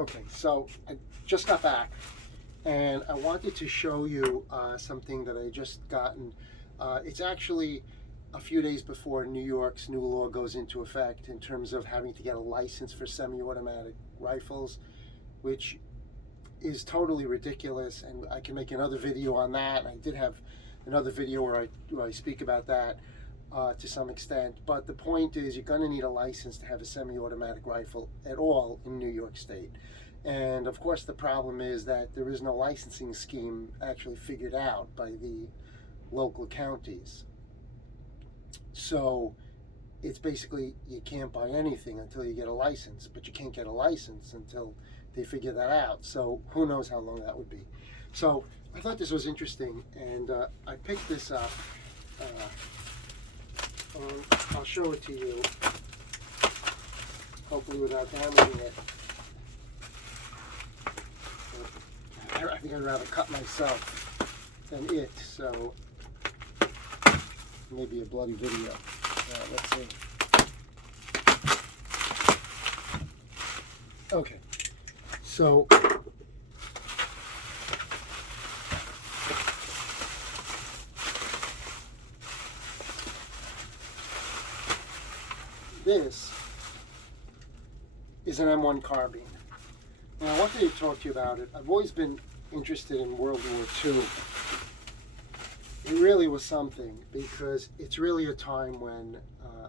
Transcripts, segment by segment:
Okay, so I just got back and I wanted to show you something that I just gotten. It's actually a few days before New York's new law goes into effect in terms of having to get a license for semi-automatic rifles, which is totally ridiculous, and I can make another video on that. I did have another video where I speak about that to some extent, but the point is you're going to need a license to have a semi-automatic rifle at all in New York State. And of course the problem is that there is no licensing scheme actually figured out by the local counties. So it's basically you can't buy anything until you get a license, but you can't get a license until they figure that out. So who knows how long that would be. So I thought this was interesting, and I picked this up. I'll show it to you, hopefully without damaging it. I think I'd rather cut myself than it, so maybe a bloody video. Let's see. Okay, so this is an M1 carbine. Now, I wanted to talk to you about it. I've always been interested in World War II. It really was something, because it's really a time when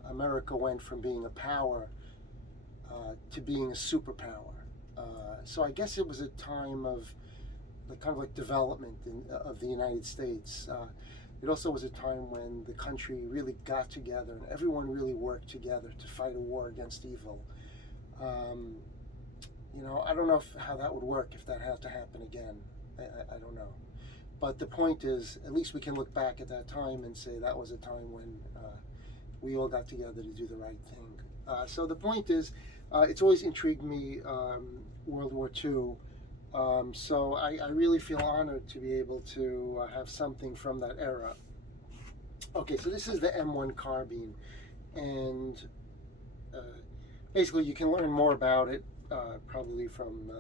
America went from being a power to being a superpower. So I guess it was a time of kind of like development of the United States. It also was a time when the country really got together and everyone really worked together to fight a war against evil. You know, I don't know how that would work if that had to happen again. I don't know. But the point is, at least we can look back at that time and say that was a time when we all got together to do the right thing. So the point is, it's always intrigued me, World War II. So I really feel honored to be able to have something from that era. Okay, so this is the M1 carbine, and basically you can learn more about it probably from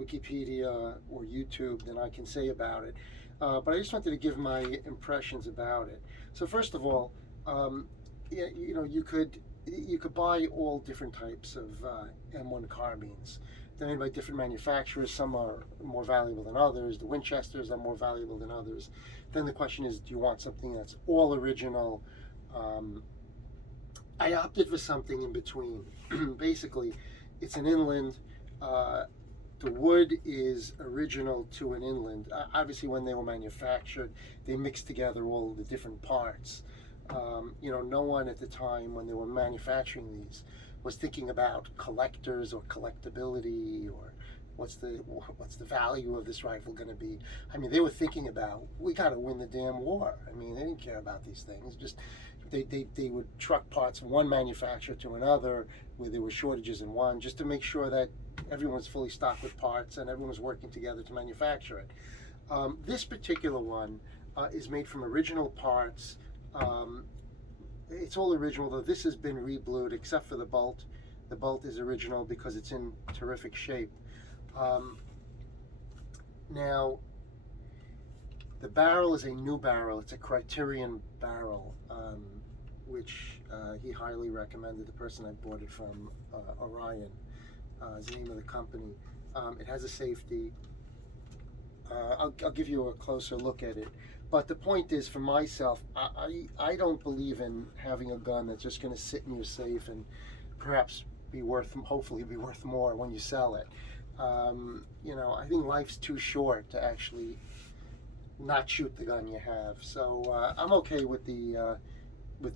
Wikipedia or YouTube than I can say about it. But I just wanted to give my impressions about it. So first of all, you know, you could buy all different types of M1 carbines. They're made by different manufacturers. Some are more valuable than others. The Winchesters are more valuable than others. Then the question is, do you want something that's all original? I opted for something in between. Basically, it's an inland. The wood is original to an inland. Obviously, when they were manufactured, they mixed together all the different parts. You know, no one at the time when they were manufacturing these was thinking about collectors or collectability or what's the value of this rifle going to be. I mean, they were thinking about, we got to win the damn war. I mean, they didn't care about these things. Just they would truck parts from one manufacturer to another where there were shortages in one, just to make sure that everyone was fully stocked with parts and everyone was working together to manufacture it. This particular one is made from original parts. It's all original, though this has been reblued except for the bolt. The bolt is original because it's in terrific shape. Now, the barrel is a new barrel. It's a Criterion Barrel, which he highly recommended. The person I bought it from, Orion, is the name of the company. It has a safety. I'll give you a closer look at it. But the point is, for myself, I don't believe in having a gun that's just going to sit in your safe and perhaps hopefully be worth more when you sell it. You know, I think life's too short to actually not shoot the gun you have. So I'm okay with the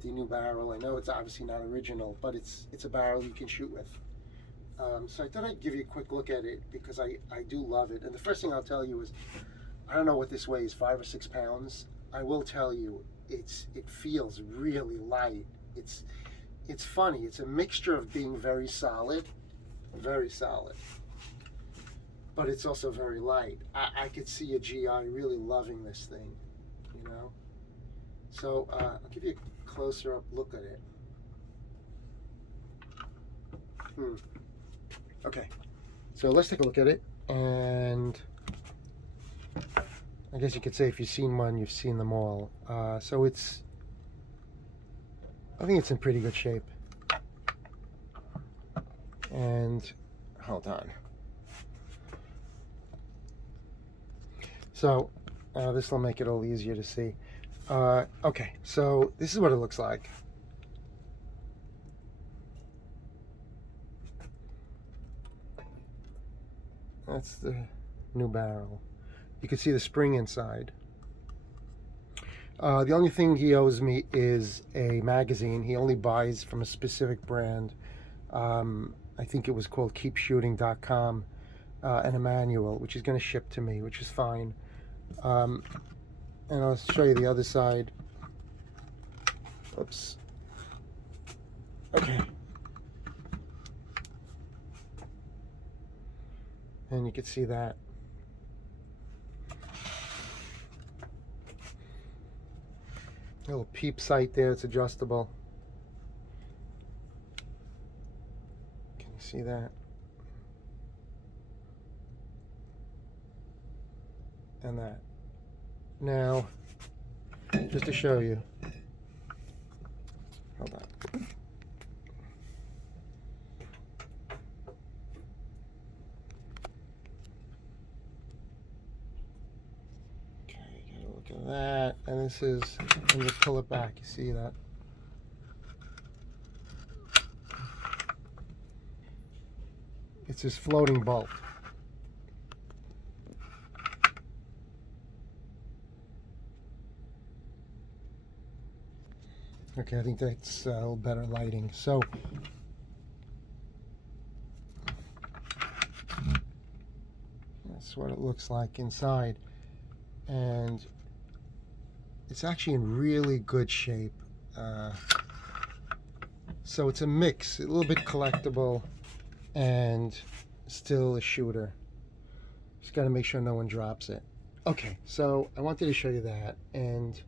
new barrel. I know it's obviously not original, but it's a barrel you can shoot with. So I thought I'd give you a quick look at it because I do love it. And the first thing I'll tell you is, I don't know what this weighs, 5 or 6 pounds. I will tell you, it feels really light. It's funny. It's a mixture of being very solid, but it's also very light. I could see a GI really loving this thing, you know. So I'll give you a closer up look at it. Okay, So let's take a look at it, and I guess you could say if you've seen one, you've seen them all. So I think it's in pretty good shape. And hold on. So this will make it all easier to see. Okay, so this is what it looks like. That's the new barrel. You can see the spring inside. The only thing he owes me is a magazine. He only buys from a specific brand. I think it was called keepshooting.com, and a manual, which is going to ship to me, which is fine. And I'll show you the other side. Oops. Okay. And you can see that. A little peep sight there, it's adjustable. Can you see that? And that. Now, just to show you. Hold on. Look at that, and this is when you pull it back, you see that? It's this floating bolt. Okay, I think that's a little better lighting. So that's what it looks like inside, and it's actually in really good shape. So it's a mix, a little bit collectible and still a shooter. Just got to make sure no one drops it. Okay, so I wanted to show you that, and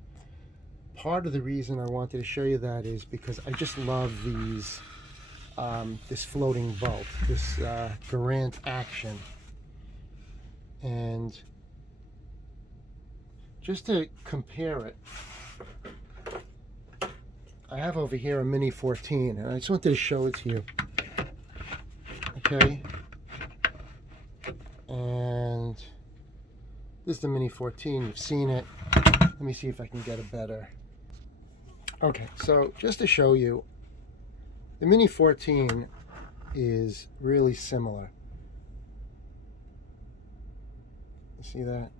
part of the reason I wanted to show you that is because I just love these, this floating bolt, this Garand action. And just to compare it, I have over here a Mini 14, and I just wanted to show it to you. Okay, and this is the Mini 14. You've seen it. Let me see if I can get it better. Okay, so just to show you, the Mini 14 is really similar. You see that?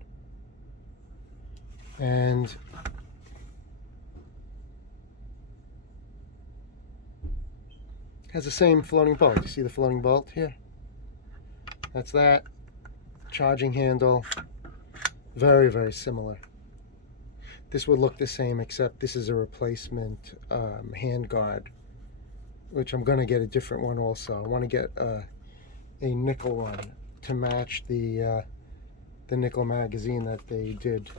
And has the same floating bolt. You see the floating bolt here? That's that. Charging handle. Very, very similar. This would look the same, except this is a replacement hand guard, which I'm going to get a different one also. I want to get a nickel one to match the nickel magazine that they did.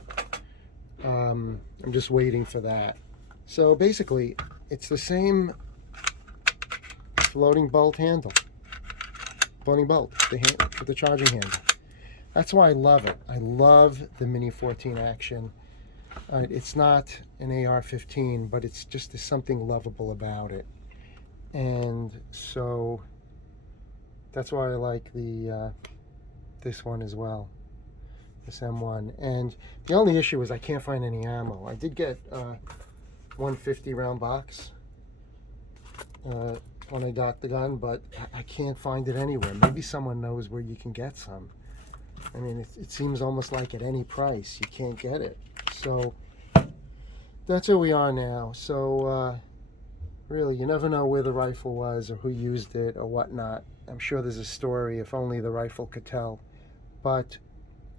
I'm just waiting for that. So basically, it's the same floating bolt handle. Floating bolt, with the charging handle. That's why I love it. I love the Mini 14 action. It's not an AR-15, but it's just there's something lovable about it. And so that's why I like the this one as well. This M1. And the only issue is I can't find any ammo. I did get 150 round box when I got the gun, but I can't find it anywhere. Maybe someone knows where you can get some. I mean, it seems almost like at any price you can't get it. So that's where we are now. So really, you never know where the rifle was or who used it or whatnot. I'm sure there's a story if only the rifle could tell. But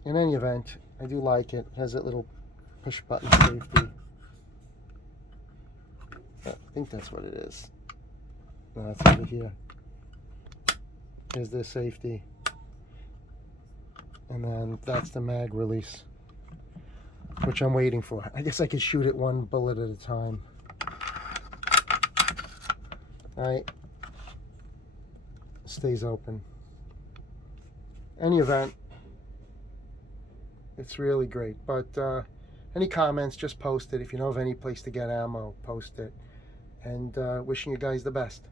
in any event, I do like it. It has that little push button safety. I think that's what it is. No, it's over here. Here's the safety. And then that's the mag release, which I'm waiting for. I guess I could shoot it one bullet at a time. Alright. Stays open. any event, it's really great. But any comments, just post it. If you know of any place to get ammo, post it. And wishing you guys the best.